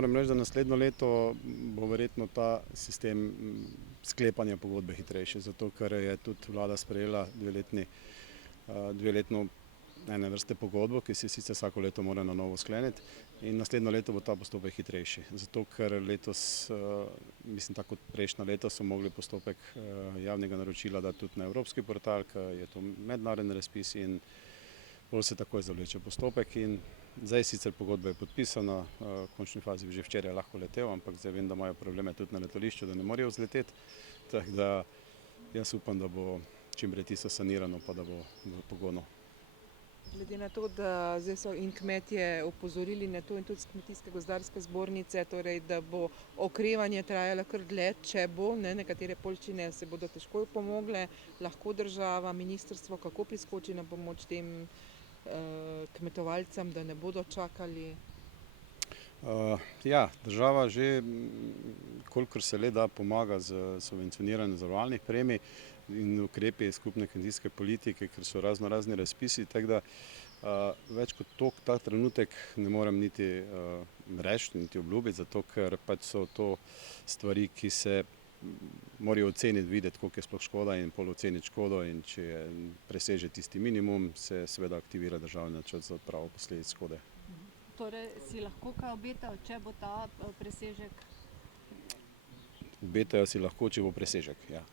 moram reči, da naslednjo leto bo verjetno ta sistem sklepanja pogodbe hitrejši, zato ker je tudi vlada sprejela dveletno ene vrste pogodbo, ki se sicer vsako leto mora na novo skleniti, in naslednjo leto bo ta postopek hitrejši. Zato ker letos, mislim tako kot prejšnja leta, so mogli postopek javnega naročila dati tudi na evropski portal, ker je to mednarodni razpis in bolj se takoj zavleče postopek. In zdaj sicer pogodba je podpisana, v končni fazi bi že včeraj lahko letel, ampak zdaj vem, da imajo probleme tudi na letališču, da ne morejo vzleteti, tako da jaz upam, da bo čim prej tisto sanirano, pa da bo v pogonu. Glede na to, da zdaj so in kmetje opozorili na to in tudi Kmetijske gozdarske zbornice, torej da bo okrevanje trajalo kar dlje, če bo, nekatere poljščine se bodo težko opomogle, lahko država, ministrstvo kako priskoči na pomoč tem kmetovalcem, da ne bodo čakali? Ja, država že, kolikor se le da, pomaga z subvencioniranjem zavarovalnih premij in ukrepi skupne kmetijske politike, ker so razni razpisi, tako da več kot toliko ta trenutek ne morem niti reči, niti obljubiti, zato ker pač so to stvari, ki se morajo oceniti, videti, koliko je sploh škoda in pol oceniti škodo, in če preseže tisti minimum, se seveda aktivira državni načrt za odpravo posledic škode. Torej si lahko kaj obetajo, če bo ta presežek? Obetajo si lahko, če bo presežek, ja.